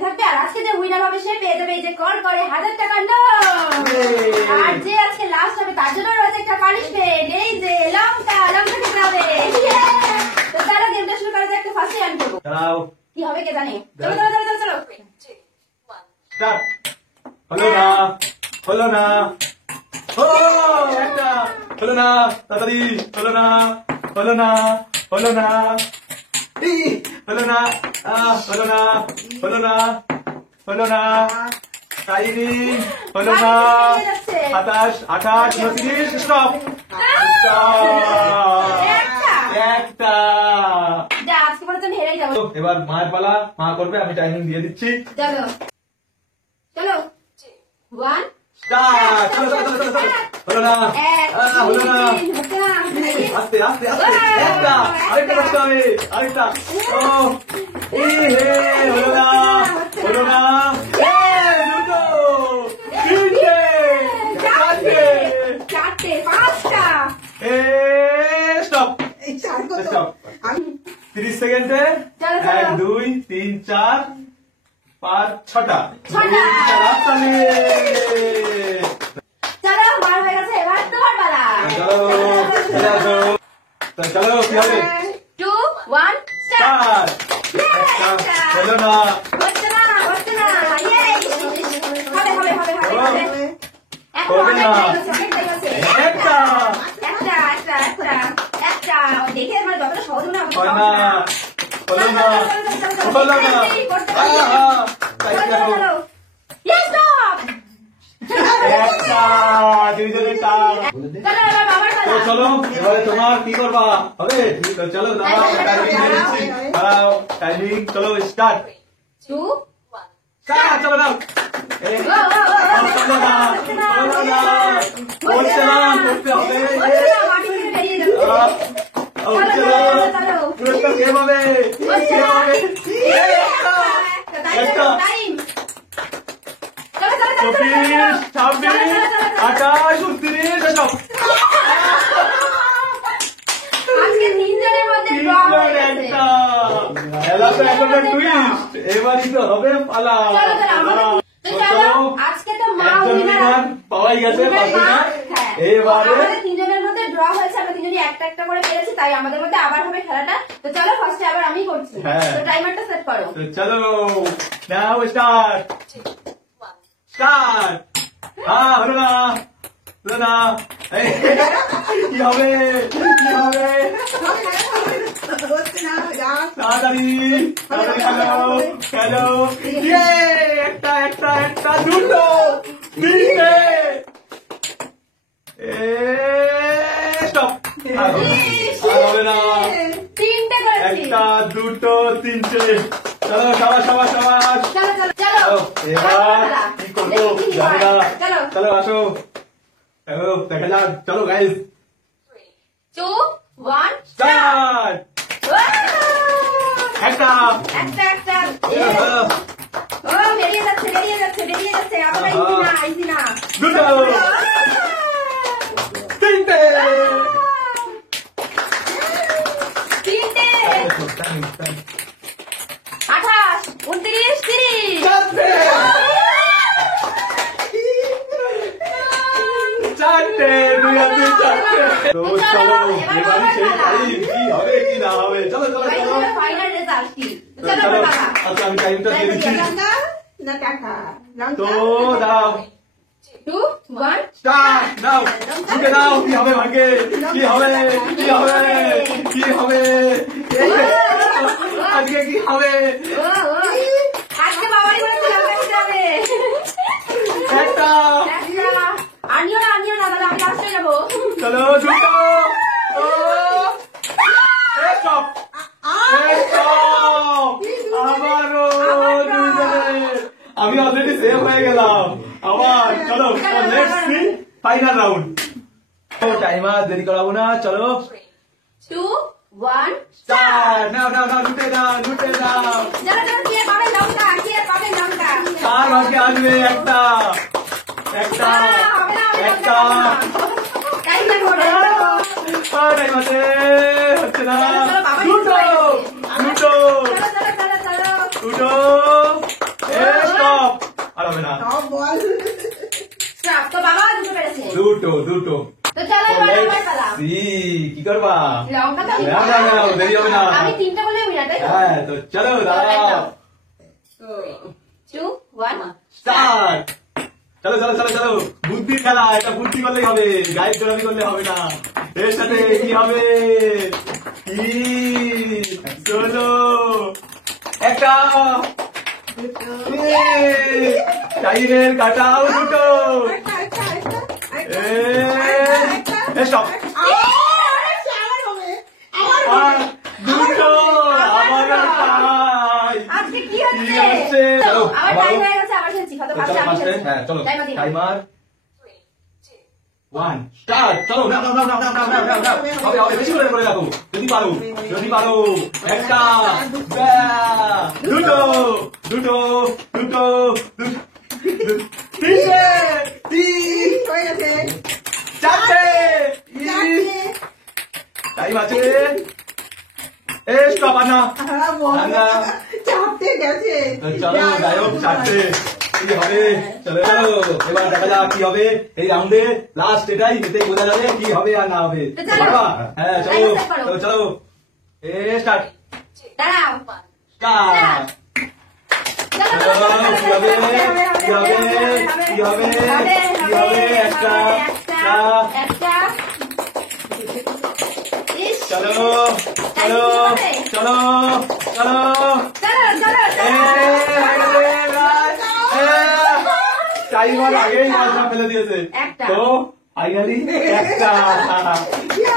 Point থাকবে, আর আজকে যে উইনার হবে সে পেয়ে যাবে এই যে কল করে 1000 টাকার নোট। আর যে আজকে লাস্ট হবে তার জন্য রয়েছে একটা পানিশমেন্ট, এই যে লঙ্কা খেতে হবে। তো চলো গেমটা শুরু করা যাক। তো ফার্স্টে আমি করবো, কি হবে কে জানে। চলো চলো চলো চলো স্টার্ট। হলো না, হলো না, একটা হলো না, তাড়াতাড়ি হলো না, হলো না, হলো না, হলো না, হলো না, হলো না, হলো না, টাইমিং হলো না, 27, 28, 29, স্টপ। একটা আজকে পরে তুমি হেরেই যাবো। এবার মায়ের পালা, মা করবে, আমি টাইমিং দিয়ে দিচ্ছি। চলো চলো 1 স্টার্ট। চলো চলো চলো চলো। হলো না, হলো না, আস্তে আস্তে আস্তে, একটা আরেকটা করতে হবে, আরেকটা। ও হে, হলো না, হলো না, দুটো, তিনটে, চারটে, পাঁচটা। Stop stop. 30 সেকেন্ডে 1 2 3 4 5 6টা। চলো বার হয়ে গেছে, এবার তোমার পালা। চলো কি হবে? 2 1 স্টার্ট। হলো না, হচ্ছে না হচ্ছে না। হবে হবে হবে হবে হবে। এখন হবে না। অনেক আছে। একটা একটা একটা একটা একটা দেখে মানে যতটা সহজ না হয় না, হলো না, হলো না। তাই দেখো, একটা দুইজনে চার। তো চলো এবারে তোমার কি করবা হবে? তো চলো দাঁড়াও, দাঁড়াও, টাইমিং চলো স্টার্ট। 2 স্টার্ট। চলো দাও। করতে হবে, পুরস্কার কে পাবে? কে পাবে? 24, 26, 28, 29, এসব। আজকে তিনজনের মধ্যে ড্র হয়ে গেছে। খেলা তো এখনো টুইস্ট, এবারই তো হবে পালা। আজকে তো মা উইনার পাওয়াই গেছে, এবারে আমাদের তিনজনের মধ্যে ড্র হয়েছে, আমরা তিনজনই একটা একটা করে পেরেছি, তাই আমাদের মধ্যে আবার হবে খেলাটা। তো চলো ফার্স্টে আবার আমি করছি। তো টাইমারটা সেট করো। তো চলো নাও স্টার্ট। স্টার্ট। হলো না, হলো না, কি হবে, কি হবে? তাড়াতাড়ি তাড়াতাড়ি, হ্যালো হ্যালো, একটা একটা একটা, দুটো, তিনটে, স্টপ। আর হবে না, তিনটে করেছি। একটা দুটো তিনটে। চলো সাবাস সাবাস সাবাস। চলো চলো চলো এবার কি করবো জানি না। চলো আসো, দেখা যাক। চলো গাইস, 2 1 স্টার্ট। একটা একটা একটা। ও বেরিয়ে যাচ্ছে বেরিয়ে যাচ্ছে বেরিয়ে যাচ্ছে। আমরা ইজি না দুটো, তিনটে, তিনটে, 28 29 30। চারটে, দুই আর দুই চারটে। তো চলো এবারে সেই টাইম কি হবে কি না হবে। চলো চলো চলো, ফাইনাল রেজাল্ট কি? চলো। আচ্ছা আমি টাইমটা দিয়ে দিচ্ছি। তো দাও 2 1 স্টার্ট। নাও উঠে দাও, কি হবে ভাগ্যে, কি হবে, কি হবে, কি হবে, আজকে কি হবে? আজকে বাবাই বলেছে লঙ্কা যাবে। একটা, আনিও না তাহলে আমি লাস্টে যাবো। চলো দুটো, স্টপ, আবারও দুইজনে। আমি অলরেডি সেভ হয়ে গেলাম আবার। চলো next C final round. Timer দেরি করাবো না, চলো 2 1 স্টার্ট। নাও নাও নাও, লুটে দাও লুটে দাও। চলো চলো কে পাবে লঙ্কা, কে পাবে লঙ্কা? কার ভাগ্যে আসবে একটা, একটা একটা। টাইম লাগবে। টাইম আছে, হচ্ছে না। দুটো দুটো চলো চলো চলো চলো। দুটো, দুটো। তো চলো এবার আমার পালা। কি করবা? লঙ্কা তো আমি না, না, না, দেরি হবে না। আমি 3টা বলে আমি না, তাই তো? হ্যাঁ, তো চলো দাঁড়াও। 2 1 স্টার্ট। চলো চলো চলো চলো, বুদ্ধি খেলা, এটা বুদ্ধি করলেই হবে, গাইড দৌড়ানি করলে হবে না। এর সাথে কি হবে? কি চলো একটা টাইরের কাটাও দুটো। স্টপ। আর দুটো আমার টাই। আজকে কি কি হচ্ছে? হচ্ছে? চলো, আমার আবারও। টাইম হয়ে গেছে, আবার খেলছি। কত পাঁচটা আমি খেলছি। হ্যাঁ চলো, টাইমার দিন। Timer 1 start. চলো নাও নাও নাও নাও নাও নাও নাও নাও। হবে হবে, বেশি করে করে রাখো যদি পারো, যদি পারো। একটা দুটো দুটো দুটো তিনটে তিন চারটে টাইম আছে। স্টপ আনা। চাপতে গেছে। তো চলো যাই হোক, চারটে কি হবে? চলো চলো, এবার দেখা যাক কি হবে এই রাউন্ডে। লাস্ট এটাই, এতেই বোঝা যাবে কি হবে আর না হবে। তো চলো। পারবা? হ্যাঁ চলো টাইম সেট করো। চলো চলো। স্টার্ট দাঁড়াও। স্টার্ট। চলো, চলো, চলো, চলো, কি হবে? হবে, কি হবে? কি হবে? কি হবে? একটা একটা ইস, চলো চলো চলো চলো। টাইমার আগেই মালটা ফেলে দিয়েছে। একটা। তো ফাইনালি একটা।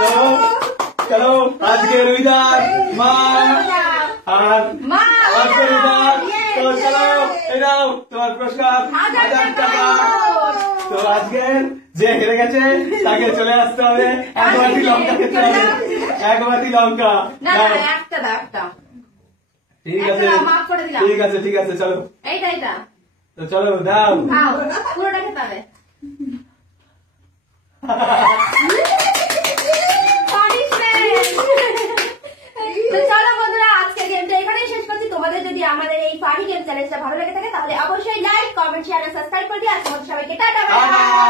তো চলো, আজকের উইনার মা। আর মা, আজকের উইনার। তো চলো, এই নাও তোমার পুরস্কার 1000 টাকা। তো আজকে যে হেরে গেছে তাকে চলে আসতে হবে, এক বাটি লঙ্কা খেতে হবে, এক বাটি লঙ্কা। না নাও। না, একটা দাও, একটা। ঠিক আছে একটা মাফ করে দিলাম। ঠিক আছে ঠিক আছে, চলো এইটা এইটা তো চলো দাও। খাও, পুরোটা খেতে হবে। Punishment! তো চলো বন্ধুরা, আজকের গেমটা এখানেই শেষ করছি। তোমাদের যদি আমাদের এই ফানি গেম চ্যালেঞ্জটা ভালো লেগে থাকে তাহলে অবশ্যই লাইক, কমেন্ট, শেয়ার আর সাবস্ক্রাইব করে দিও। আর তোমাদের সবাইকে টাটা।